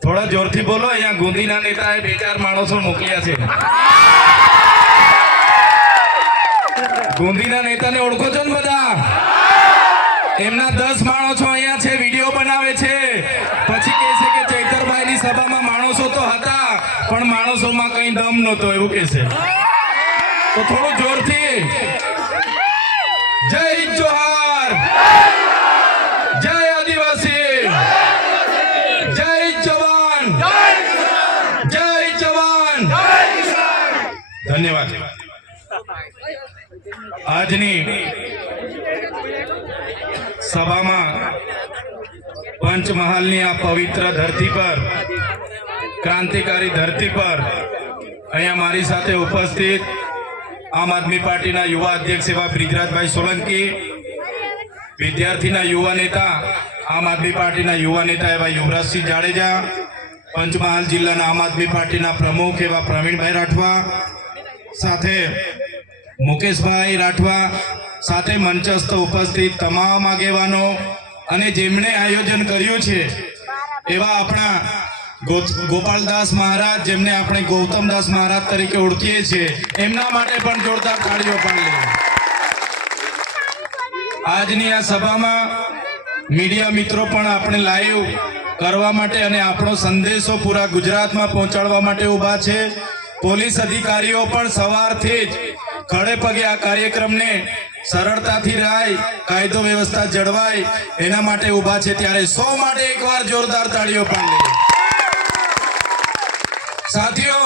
थोड़ा जोर थी बोलो। अँ गुंदीना नेता बे चार माणसो मोकल्या छे। गुंदीना नेता ने ओळखो छो ने बधा? एमना 10 माणसो अहींया छे, विडियो बनावे छे, पछी कहे छे के चैतरभाईनी सभामां माणसो तो हता पण माणसोमां कई दम नहोतो एवुं कहे छे। तो थोड़ो जोरथी जय जोहार, जय आदिवासी, जय जवान, जय जवान। धन्यवाद। આજની સભામાં પંચમહાલની આ પવિત્ર ધરતી પર, ક્રાંતિકારી ધરતી પર અહીંયા મારી સાથે ઉપસ્થિત આમ આદમી પાર્ટીના યુવા અધ્યક્ષ એવા બ્રિજરાજભાઈ સોલંકી, વિદ્યાર્થીના યુવા નેતા આમ આદમી પાર્ટીના યુવા નેતા એવા યુવરાજસિંહ જાડેજા, પંચમહાલ જિલ્લાના આમ આદમી પાર્ટીના પ્રમુખ એવા પ્રવીણભાઈ રાઠવા, સાથે મુકેશભાઈ રાઠવા, સાથે મંચસ્થ ઉપસ્થિત તમામ આગેવાનો અને જેમણે આયોજન કર્યું છે એવા આપણા ગોપાલદાસ મહારાજ, જેમને આપણે ગૌતમદાસ મહારાજ તરીકે ઓળખીએ છીએ, એમના માટે પણ જોરદાર તાળીઓ પાડી। આજની આ સભામાં મીડિયા મિત્રો પણ આપણે લાઈવ કરવા માટે અને આપણો સંદેશો પૂરા ગુજરાતમાં પહોંચાડવા માટે ઊભા છે। પોલીસ અધિકારીઓ પણ સવારથી જ ખડે પગે આ કાર્યક્રમને સરળતાથી રાય, કાયદો વ્યવસ્થા જળવાય એના માટે ઊભા છે। ત્યારે સૌ માટે એકવાર જોરદાર તાળીઓ પાડી। સાથીઓ,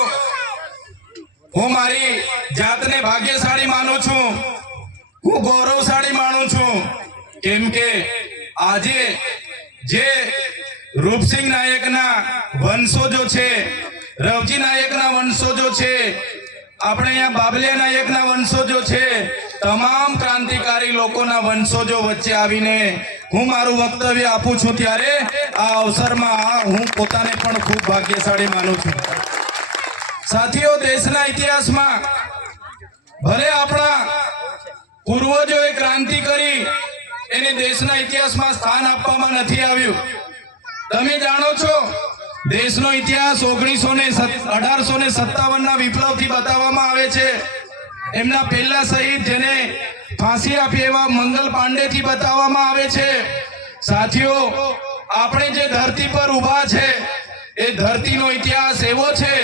હું મારી જાતને ભાગ્યશાળી માનું છું, હું ગૌરવશાળી માનું છું, કેમ કે આજે જે રૂપસિંહ નાયકના વંશજો છે, રવજી નાયકના વંશજો છે, આપણે અહીંયા બાબલિયા નાયકના વંશજો છે, તમામ ક્રાંતિકારી લોકોના વંશજો વચ્ચે આવીને હું મારું વક્તવ્ય આપું છું, ત્યારે આ અવસરમાં હું પોતાને પણ ખૂબ ભાગ્યશાળી માનું છું। સાથીઓ, દેશના ઇતિહાસમાં ભલે આપણા પૂર્વજોએ ક્રાંતિ કરી એને દેશના ઇતિહાસમાં સ્થાન આપવામાં નથી આવ્યું। તમે જાણો છો, દેશનો ઇતિહાસ 1857ના વિપ્લવથી બતાવવામાં આવે છે। એમના પહેલા શહીદ જેને ફાંસી આપી એવા મંગલ પાંડેથી બતાવવામાં આવે છે। સાથીઓ, આપણે જે ધરતી પર ઊભા છે એ ધરતીનો ઇતિહાસ એવો છે,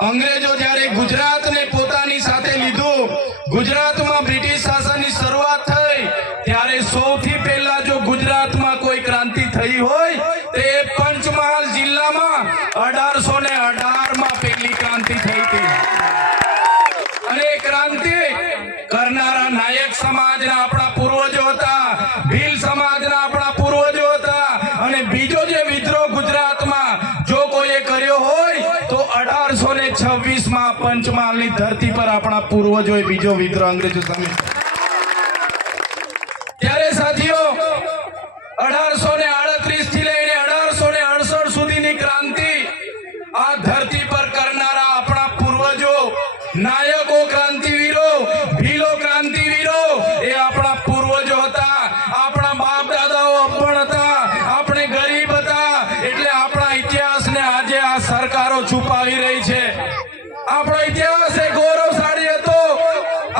અંગ્રેજો જ્યારે ગુજરાતને પોતાની સાથે લીધું, ગુજરાતમાં બ્રિટિશ શાસનની શરૂઆત થઈ, ત્યારે સૌથી પહેલા જો ગુજરાતમાં કોઈ ક્રાંતિ થઈ હોય તે પંચમહાલ જિલ્લામાં 1818માં પહેલી ક્રાંતિ થઈ હતી। અને ક્રાંતિ કરનારા નાયક સમાજના આપણા પૂર્વજો હતા, ભીલ સમાજના આપણા પૂર્વજો હતા। અને બીજો જે વિદ્રોહ ગુજરાતમાં જો કોઈએ કર્યો હોય તો 1826માં પંચમહાલની ધરતી પર આપણા પૂર્વજોએ બીજો વિદ્રોહ અંગ્રેજો સામે। ત્યારે સાથીઓ, 1838 થી લઈને 1868 સુધીની ક્રાંતિ આ ધરતી પર કરનારા આપણા પૂર્વજો, નાયકો, ક્રાંતિવીરો, ભીલો ક્રાંતિવીરો એ આપણા પૂર્વજો હતા। આપણા બાપ દાદાઓ અપણ હતા, આપણે ગરીબ હતા, એટલે આપણા ઇતિહાસને આજે આ સરકારો છુપાવી રહી છે। આપણો ઇતિહાસ એ ગૌરવશાળી હતો।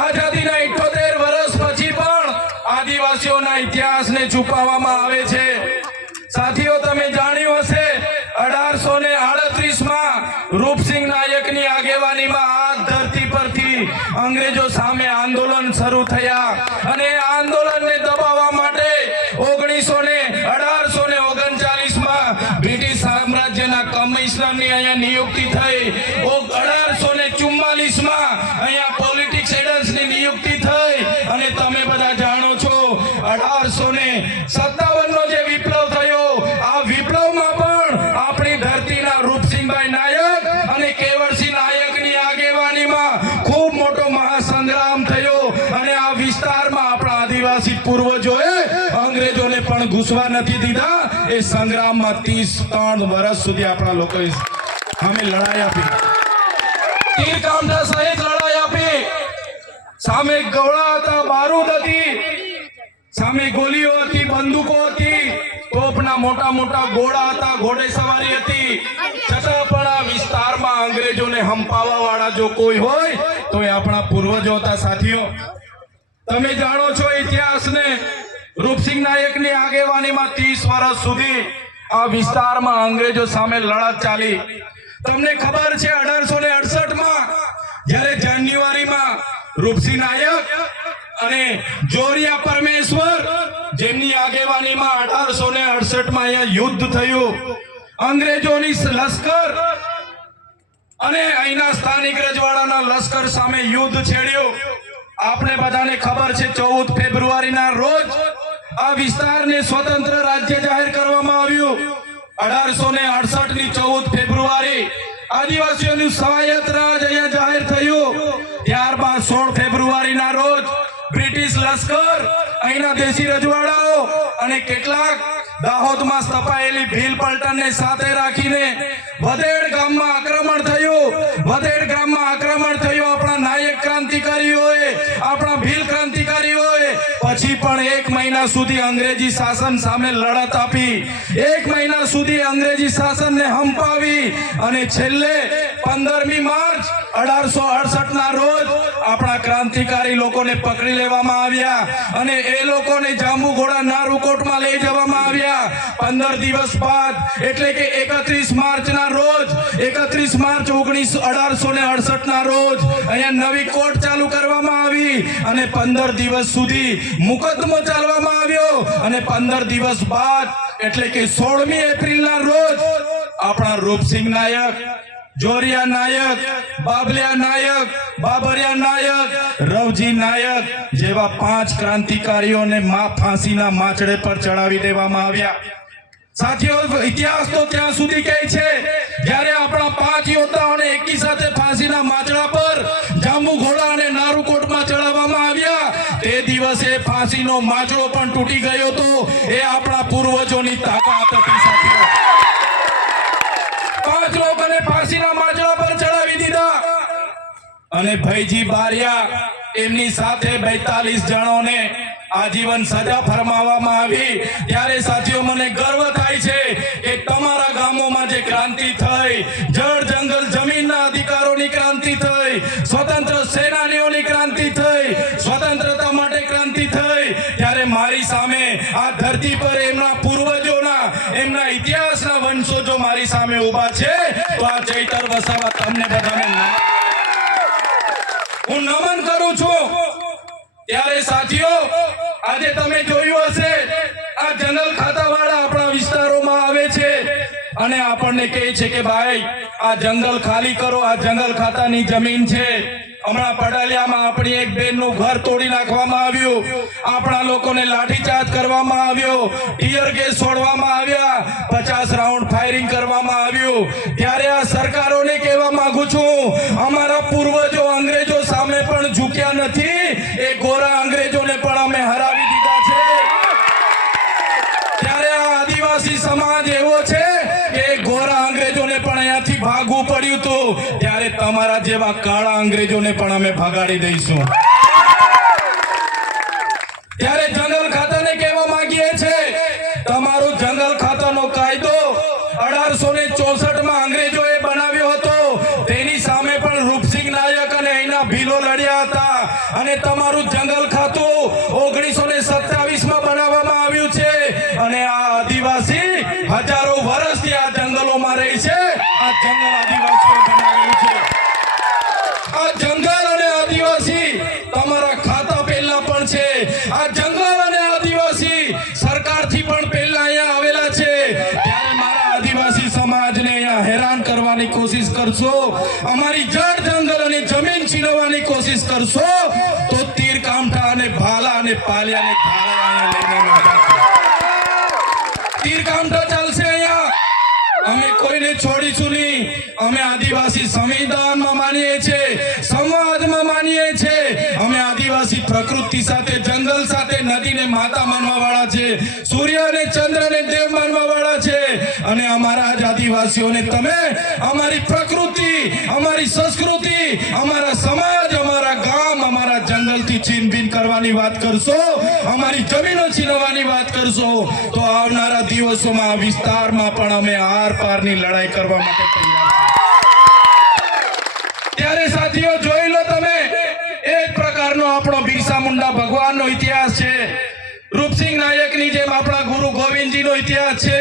આઝાદીના 78 વર્ષ પછી પણ આદિવાસીઓના ઇતિહાસને છુપાવવામાં આવે છે। સાથીઓ, તમે જાણ્યું હશે 1838માં રૂપસિંહ નાયકની આગેવાનીમાં આ ધરતી પરથી અંગ્રેજો સામે આંદોલન શરૂ થયા અને આંદોલનને દબાવવા માટે 1839માં બ્રિટિશ સામ્રાજ્યના કમિશનરની અહીંયા નિયુક્તિ થઈ। 1844માં અહીંયા પોલિટિક્સ એડન્સની નિયુક્તિ થઈ। અને તમે બધા જાણો છો 1857નો જે વિપ્લવ થયો, આ વિપ્લવમાં પણ આપણી ધરતીના રૂપસિંહભાઈ નાયક અને કેવળસિંહ નાયકની આગેવાનીમાં ખૂબ મોટો મહાસંગ્રામ થયો। અને આ વિસ્તારમાં આપણા આદિવાસી પૂર્વજોએ અંગ્રેજોને પણ ઘૂસવા નથી દીધા। એ સંગ્રામમાં 33 વર્ષ સુધી આપણા લોકોએ અમે લડાઈ આપી, તીર કામઠા સહિત લડાઈ આપી। સામે ગોળા હતા, બારૂદ હતી, સામે ગોલીઓ હતી, બંદૂકો હતી, તો તોપના મોટા મોટા ઘોડા હતા, ઘોડે સવારી હતી, છતાં પણ આ વિસ્તારમાં અંગ્રેજોને હંપાવવા વાળા જો કોઈ હોય તો એ આપણા પૂર્વજો હતા. સાથીઓ, તમે જાણો છો ઇતિહાસને. રૂપસિંહ નાયકની આગેવાનીમાં 30 વર્ષ સુધી આ વિસ્તારમાં અંગ્રેજો સામે લડત ચાલી. તમને ખબર છે 1868માં જ્યારે જાન્યુઆરીમાં રૂપસિંહ નાયક અને જોરિયા પરમેશ્વર જેમની આગેવાનીમાં 1868માં અહીંયા યુદ્ધ થયું. અંગ્રેજોની લશ્કર અને અહીંના સ્થાનિક રજવાડાના લશ્કર સામે યુદ્ધ છેડ્યું. આપણે બધાને ખબર છે 14 ફેબ્રુઆરીના રોજ આ વિસ્તારને સ્વતંત્ર રાજ્ય જાહેર કરવામાં આવ્યું. 1868 ની 14 ફેબ્રુઆરી આદિવાસીઓનું સ્વાયત્ત રાજ અહીંયા જાહેર થયું. ત્યારબાદ 16 ફેબ્રુઆરીના રોજ બ્રિટિશ લશ્કર અહીંના દેશી રજવાડાઓ અને કેટલાક દાહોદમાં સ્થપાયેલી ભીલ પલટનને સાથે રાખીને વધેડ ગામમાં આક્રમણ થયું. વધેડ ગામમાં આક્રમણ થયું. આપણા નાયક ક્રાંતિકારીઓએ, આપણા ભીલ ક્રાંતિકારીઓએ પછી પણ 1 મહિના સુધી અંગ્રેજી શાસન સામે લડત આપી. 1 મહિના સુધી અંગ્રેજી શાસનને હંપાવી અને છેલ્લે 15મી માર્ચ 1868 ના રોજ આપણા ક્રાંતિકારી લોકોને પકડી લેવામાં આવ્યા અને એ લોકોને જાંબુઘોડા નારૂકોટમાં લઈ જવામાં આવ્યા. 15 દિવસ બાદ એટલે કે 31 માર્ચના રોજ 31 માર્ચ 1868 ના રોજ અહીંયા નવી કોર્ટ ચાલુ કરવામાં આવી અને 15 દિવસ સુધી મુકદ્દમો ચાલવામાં આવ્યો અને 15 દિવસ બાદ એટલે કે 16મી એપ્રિલના રોજ આપણા રૂપસિંહ નાયક, જોરિયા નાયક, બાબલિયા નાયક, બાબરિયા નાયક, રવજી નાયક જેવા 5 ક્રાંતિકારીઓને ફાંસીના માચડે પર ચડાવી દેવામાં આવ્યા. સાથીઓ, ઇતિહાસ તો ત્યાં સુધી કહે છે જ્યારે આપણા 5 યોદ્ધાઓને એકી સાથે ફાંસીના માચડા પર જાંબુઘોડા અને નારૂકોટમાં ચડાવવામાં આવ્યા. તે દિવસે ફાંસીનો માચડો પણ તૂટી ગયો હતો. એ આપણા પૂર્વજોની તાકાત હતી. સાથીઓ, 5 લોકોને ફાંસીના માચડા પર ચડાવી દીધા અને ભૈજી બારિયા એમની સાથે 42 જણોને આજીવન સજા ફરમાવવામાં આવી. ત્યારે સાથીઓ, મને ગર્વ થાય છે કે તમારા ગામોમાં જે ક્રાંતિ થઈ, જળ જંગલ જમીનના અધિકારોની ક્રાંતિ થઈ, સ્વતંત્ર સેનાનીઓની ક્રાંતિ થઈ, સ્વતંત્રતા માટે ક્રાંતિ થઈ, ત્યારે મારી સામે આ ધરતી પર એમના પૂર્વજોના, એમના ઇતિહાસના વંશજો મારી સામે ઊભા છે. તો આ ચૈતર વસાવા તમને બધાને હું નમન કરું છું. ત્યારે સાથીઓ, આજે તમે જોયું હશે આ જંગલ ખાતા વાળા આપણા વિસ્તારોમાં આવે છે અને આપણને કહે છે કે ભાઈ આ જંગલ ખાલી કરો, આ જંગલ ખાતાની જમીન છે. હમણાં પડાલિયામાં આપણી એક બેનનું ઘર તોડી નાખવામાં આવ્યું. આપણા લોકોને લાઠીચાર્જ કરવામાં આવ્યો, ટીયર ગેસ છોડવામાં આવ્યા, 50 રાઉન્ડ ફાયરિંગ કરવામાં આવ્યું. ત્યારે આ સરકારોને કહેવા માંગુ છું, અમારા પૂર્વજો અંગ્રેજો સામે પણ ઝૂક્યા નથી. એ ગોરા અંગ્રેજોને પણ અમે હરાવી દીધા છે. ત્યારે આ આદિવાસી સમાજ એવો છે કે ગોરા અંગ્રેજોને પણ અહીંયાથી ભાગવું પડ્યું હતું. ત્યારે તમારા જેવા કાળા અંગ્રેજોને પણ અમે ભગાડી દઈશું. ત્યારે જંગલ ખાતાને કહેવા માંગીએ છે, તમારો જંગલ ખાતાનો કાયદો 1864માં અંગ્રેજોએ બનાવ્યો હતો. તેની સામે પણ રૂપસિંહ નાયક અને અહીંના ભીલો લડ્યા હતા અને તમારું જંગલ ખાતું 1927માં બનાવવામાં આવ્યું છે અને આ આદિવાસી હજારો વર્ષથી આ જંગલોમાં રહી છે. આ જંગલ આદિવાસીઓ બનાવેલું છે. આ જંગલ અને આદિવાસી તમારા ખાતા પહેલા પણ છે. આ જંગલ અને આદિવાસી સરકારથી પણ પહેલા અહીંયા આવેલા છે. ત્યારે મારા આદિવાસી સમાજને અહીંયા હેરાન કરવાની કોશિશ કરશો, અમારી જળ જંગલ અને જમીન છીનવવાની કોશિશ કરશો તો તીર કામઠા અને ભાલા અને પાલિયાને ભાલા અહીંયા લઈને તીર કામઠા ચાલશે અહીંયા. અમે કોઈને છોડીશું નહીં. અમે આદિવાસી સંવિધાનમાં માનીએ છીએ, સમાજમાં માનીએ છીએ. અમે આદિવાસી પ્રકૃતિ સાથે, જંગલ સાથે, નદીને માતા માનવા વાળા છે, સૂર્ય અને ચંદ્રને દેવ માનવા વાળા છે. અને અમારા જ આદિવાસીઓને તમે અમારી પ્રકૃતિ, અમારી સંસ્કૃતિ, અમારા સમાજ, અમારા ગામ, અમારા જંગલથી છીનભીન કરવાની છીનવવાની વાત કરશો, અમારી જમીનો છીનવવાની વાત કરશો, તો આવનારા દિવસોમાં આ વિસ્તારમાં પણ અમે આર પારની લડાઈ કરવા માટે તૈયાર છીએ। ત્યારે સાથીઓ જોઈ લો તમે, એ જ પ્રકારનો આપણો બિરસા મુંડા ભગવાનનો ઇતિહાસ છે, રૂપસિંહ નાયકની જેમ આપણા ગુરુ ગોવિંદજીનો ઇતિહાસ છે।